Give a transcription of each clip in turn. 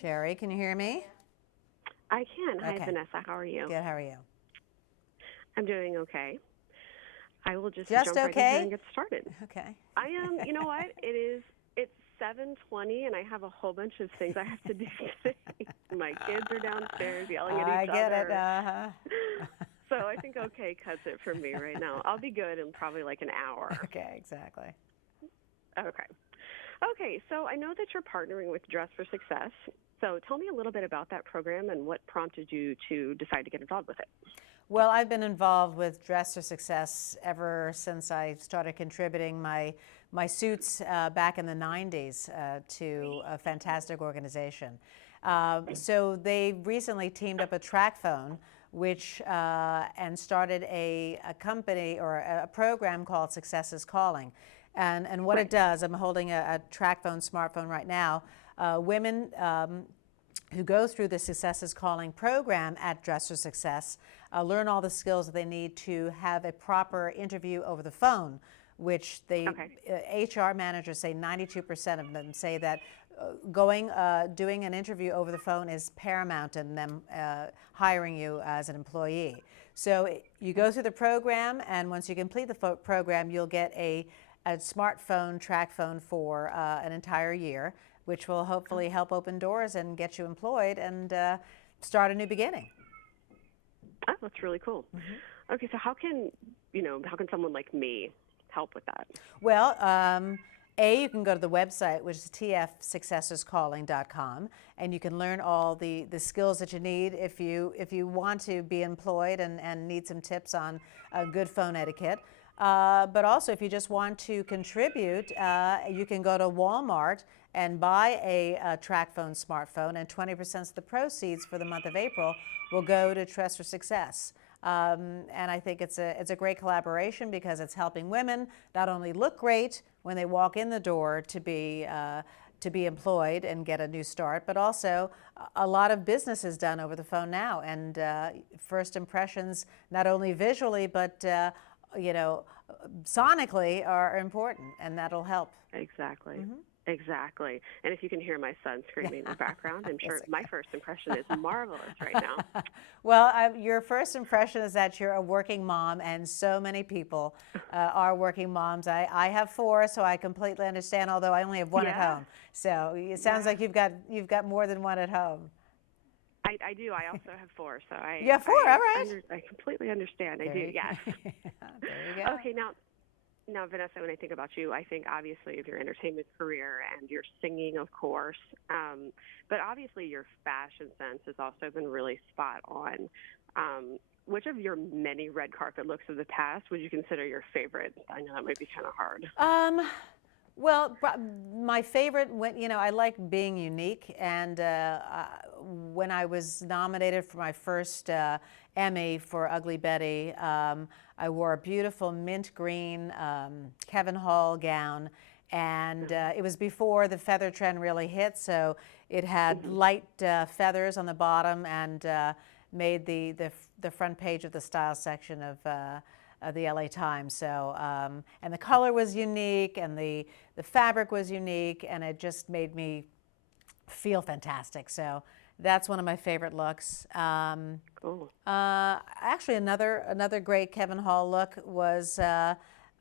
Sherry, can you hear me? I can. Hi, Okay. Vanessa. How are you? Good. How are you? I'm doing okay. I will just Just jump right in here okay? and get started. Okay. I am, you know what? It's 7:20 and I have a whole bunch of things I have to do today. My kids are downstairs yelling at I each get it. other. Uh-huh. So I think okay cuts it for me right now. I'll be good in probably like an hour. Okay, exactly. Okay. Okay, so I know that you're partnering with Dress for Success. So tell me a little bit about that program and what prompted you to decide to get involved with it. Well, I've been involved with Dress for Success ever since I started contributing my suits back in the 90s to a fantastic organization. So they recently teamed up with TrackPhone, which and started a company or a program called Success is Calling. And what it does, I'm holding a TrackPhone smartphone right now. Women who go through the Success is Calling program at Dress for Success learn all the skills that they need to have a proper interview over the phone, which they HR managers say 92% of them say that doing an interview over the phone is paramount in them hiring you as an employee. So you go through the program, and once you complete the program, you'll get a smartphone, track phone for an entire year, which will hopefully help open doors and get you employed and start a new beginning. Oh, that's really cool. Mm-hmm. Okay, so how can someone like me help with that? Well, you can go to the website, which is tfsuccessorscalling.com, and you can learn all the skills that you need if you want to be employed and need some tips on good phone etiquette. But also, if you just want to contribute, you can go to Walmart and buy a TrackPhone smartphone, and 20% of the proceeds for the month of April will go to Dress for Success. And I think it's a great collaboration because it's helping women not only look great when they walk in the door to be employed and get a new start, but also a lot of business is done over the phone now, and first impressions, not only visually but sonically, are important, and that'll help. Exactly. Mm-hmm. Exactly. And if you can hear my son screaming in the background, I'm sure my first impression is marvelous right now. Well, your first impression is that you're a working mom, and so many people are working moms. I have 4, so I completely understand, although I only have 1 at home. So it sounds like you've got more than 1 at home. I do. I also have 4, so you have 4, all right. I completely understand. I do, yes. There you go. Okay, now, Vanessa, when I think about you, I think obviously of your entertainment career and your singing, of course, but obviously your fashion sense has also been really spot on. Which of your many red carpet looks of the past would you consider your favorite? I know that might be kind of hard. Well, my favorite, I like being unique, and when I was nominated for my first Emmy for Ugly Betty, I wore a beautiful mint green Kevin Hall gown, and it was before the feather trend really hit, so it had light feathers on the bottom and made the front page of the style section of the LA Times. So, and the color was unique, and the fabric was unique, and it just made me feel fantastic. So that's one of my favorite looks. Cool. Actually, another great Kevin Hall look was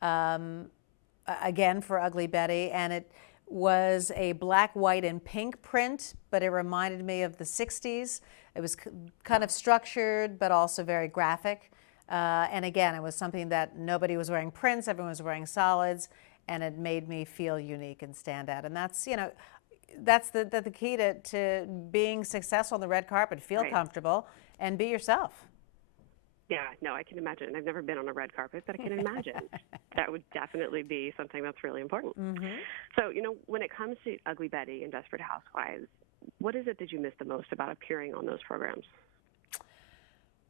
again for Ugly Betty, and it was a black, white, and pink print, but it reminded me of the 60s. It was kind of structured, but also very graphic. And again, it was something that nobody was wearing prints, everyone was wearing solids, and it made me feel unique and stand out. And that's the key to being successful on the red carpet. Feel comfortable and be yourself. Yeah, no, I can imagine. I've never been on a red carpet, but I can imagine. That would definitely be something that's really important. Mm-hmm. So, when it comes to Ugly Betty and Desperate Housewives, what is it that you miss the most about appearing on those programs?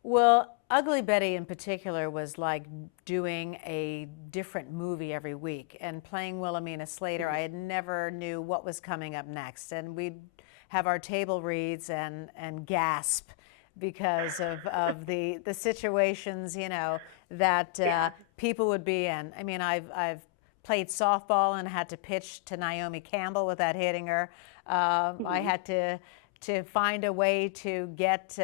Well, Ugly Betty in particular was like doing a different movie every week. And playing Wilhelmina Slater, I had never knew what was coming up next. And we'd have our table reads and gasp because of the situations, that people would be in. I mean, I've played softball and had to pitch to Naomi Campbell without hitting her. I had to find a way to get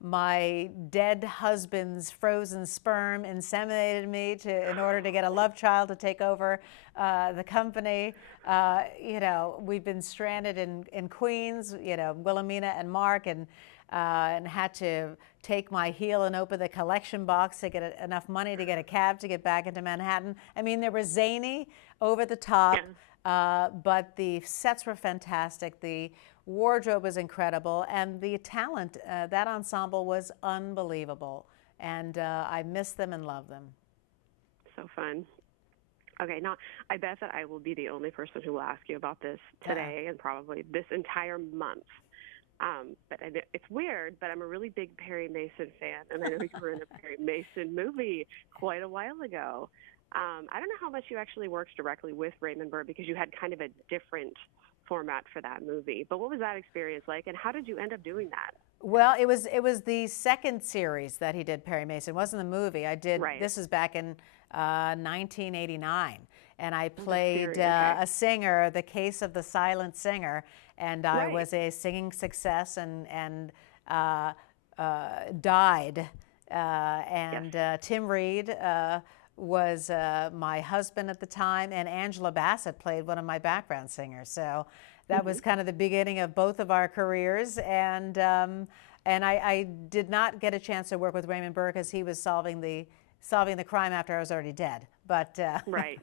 my dead husband's frozen sperm inseminated me in order to get a love child to take over the company. We've been stranded in Queens, Wilhelmina and Mark, and had to take my heel and open the collection box to get enough money to get a cab to get back into Manhattan. I mean, they were zany, over the top, but the sets were fantastic. The wardrobe was incredible, and the talent, that ensemble was unbelievable. And I miss them and love them. So fun. Okay, now I bet that I will be the only person who will ask you about this today and probably this entire month. But it's weird, but I'm a really big Perry Mason fan, and I know you were in a Perry Mason movie quite a while ago. I don't know how much you actually worked directly with Raymond Burr because you had kind of a different format for that movie. But what was that experience like, and how did you end up doing that? Well, it was the second series that he did, Perry Mason. It wasn't the movie. I did. Right. This is back in 1989, and I played Okay. a singer, The Case of the Silent Singer, and I was a singing success and died. Tim Reed was my husband at the time, and Angela Bassett played one of my background singers. So that was kind of the beginning of both of our careers. And I did not get a chance to work with Raymond Burr because he was solving the crime after I was already dead. But Right.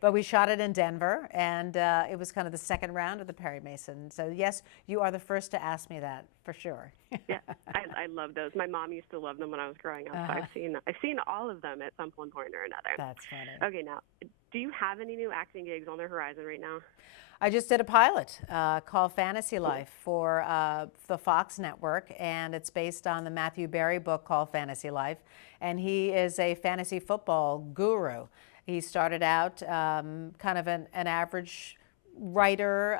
But we shot it in Denver, and it was kind of the second round of the Perry Mason. So yes, you are the first to ask me that for sure. Yeah, I love those. My mom used to love them when I was growing up. So I've seen all of them at some point or another. That's funny. Okay, now, do you have any new acting gigs on the horizon right now? I just did a pilot called Fantasy Life for the Fox network, and it's based on the Matthew Berry book called Fantasy Life. And he is a fantasy football guru. He started out kind of an average writer,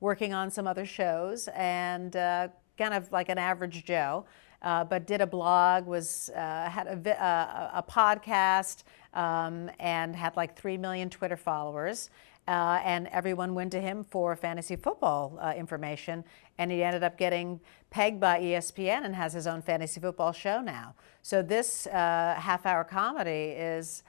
working on some other shows, and kind of like an average Joe, but did a blog, had a podcast, and had like 3 million Twitter followers. And everyone went to him for fantasy football information, and he ended up getting pegged by ESPN and has his own fantasy football show now. So this half-hour comedy is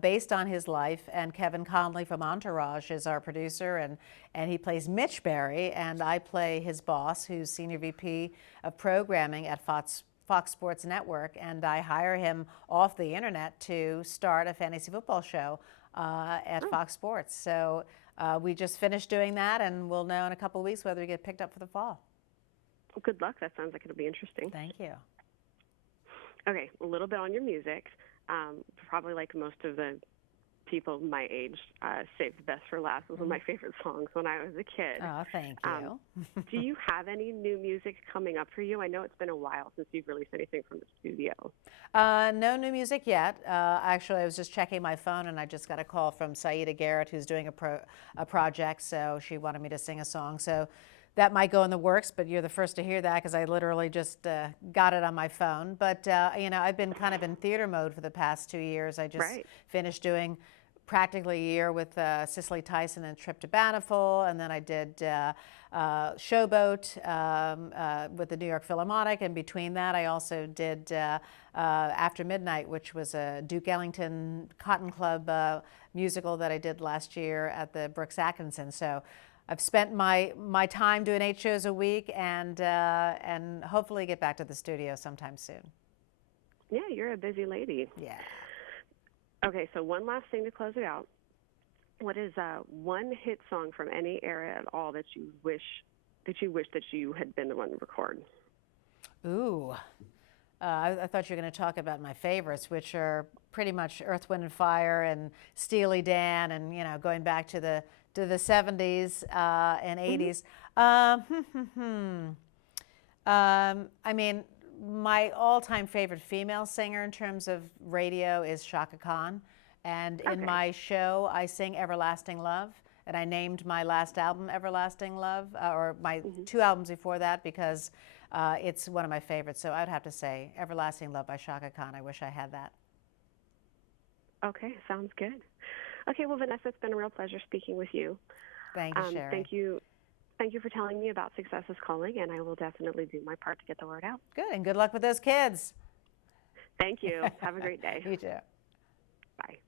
based on his life, and Kevin Conley from Entourage is our producer, and he plays Mitch Berry, and I play his boss, who's Senior VP of Programming at Fox Sports Network, and I hire him off the internet to start a fantasy football show at Fox Sports. So we just finished doing that, and we'll know in a couple of weeks whether we get picked up for the fall. Well, good luck. That sounds like it'll be interesting. Thank you. Okay, a little bit on your music. Probably like most of the people my age, Save the Best for Last was one of my favorite songs when I was a kid. Oh, thank you. Do you have any new music coming up for you? I know it's been a while since you've released anything from the studio. No new music yet. Actually, I was just checking my phone, and I just got a call from Saida Garrett, who's doing a project, so she wanted me to sing a song. So that might go in the works, but you're the first to hear that because I literally just got it on my phone. But, I've been kind of in theater mode for the past 2 years. I just finished doing practically a year with Cicely Tyson and Trip to Baniful, and then I did Showboat with the New York Philharmonic, and between that I also did After Midnight, which was a Duke Ellington Cotton Club musical that I did last year at the Brooks Atkinson. So I've spent my time doing 8 shows a week, and hopefully get back to the studio sometime soon. Yeah, you're a busy lady. Yeah. Okay, so one last thing to close it out. What is one hit song from any era at all that you wish that you had been the one to record? Ooh. I thought you were going to talk about my favorites, which are pretty much Earth, Wind, and Fire and Steely Dan, and going back to the 70s and 80s. I mean, my all-time favorite female singer in terms of radio is Chaka Khan, and in my show I sing Everlasting Love, and I named my last album Everlasting Love, or my 2 albums before that, because it's one of my favorites. So I'd have to say Everlasting Love by Chaka Khan. I wish I had that. Okay, sounds good. Okay, well, Vanessa, it's been a real pleasure speaking with you. Thank you, Sherry. Thank you for telling me about Success is Calling, and I will definitely do my part to get the word out. Good, and good luck with those kids. Thank you. Have a great day. You too. Bye.